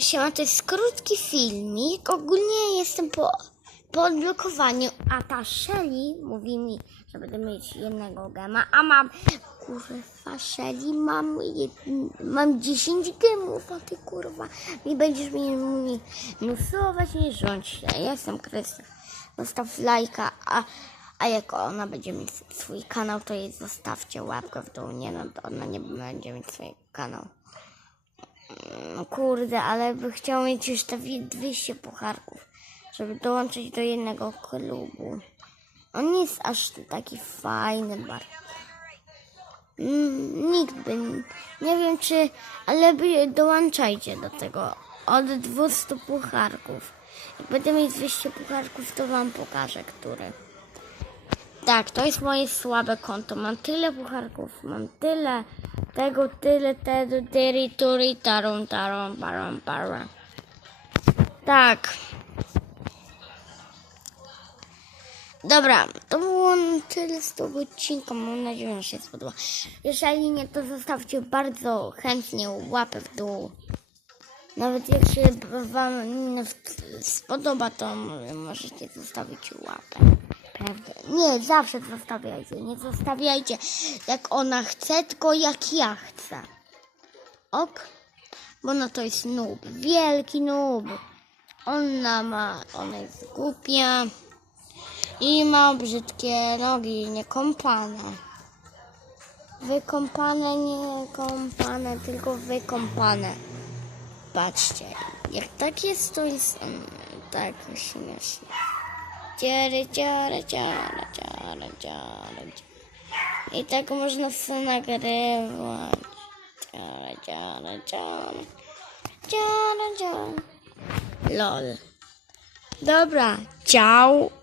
Siema, to jest krótki filmik. Ogólnie jestem po, po odblokowaniu, a ta Shelly mówi mi, że będę mieć jednego gema, a mam, kurwa, Shelly, mam, mam 10 gemów, a ty, kurwa, mi będziesz mi nusować, nie rządź. Ja jestem Krystian. Zostaw lajka, a, a jak ona będzie mieć swój kanał, to jej zostawcie łapkę w dół. Nie no, to ona nie będzie mieć swojego kanału. No kurde, ale by chciał mieć już te wi- 200 pucharków, żeby dołączyć do jednego klubu. On nie jest aż taki fajny bardzo. Mm, Nikt by, nie wiem czy, ale by dołączajcie do tego od 200 pucharków. Jak będę mieć 200 pucharków, to wam pokażę, który. Tak, to jest moje słabe konto. Mam tyle pucharków, mam tyle tego, tyle, tego, tyri, turi, tarum, tarum, parum, parum. Tak. Dobra, to było tyle z tego odcinka. Mam nadzieję, że się spodoba. Jeżeli nie, to zostawcie bardzo chętnie łapę w dół. Nawet jak się Wam spodoba, to możecie zostawić łapę. Prawda? Nie, zawsze zostawiajcie. Nie zostawiajcie jak ona chce, tylko jak ja chcę. Ok? Bo ona to jest noob. Wielki noob. Ona ma, ona jest głupia. I ma brzydkie nogi, niekąpane. Wykąpane, nie kąpane, tylko wykąpane. Patrzcie, jak tak jest, to jest mm, tak śmiesznie. Dziary, dziary, dziary, dziary, dziary. I tak można sobie nagrywać. Dziary, dziary, dziary. Dziary, dziary. Lol. Dobra, ciao.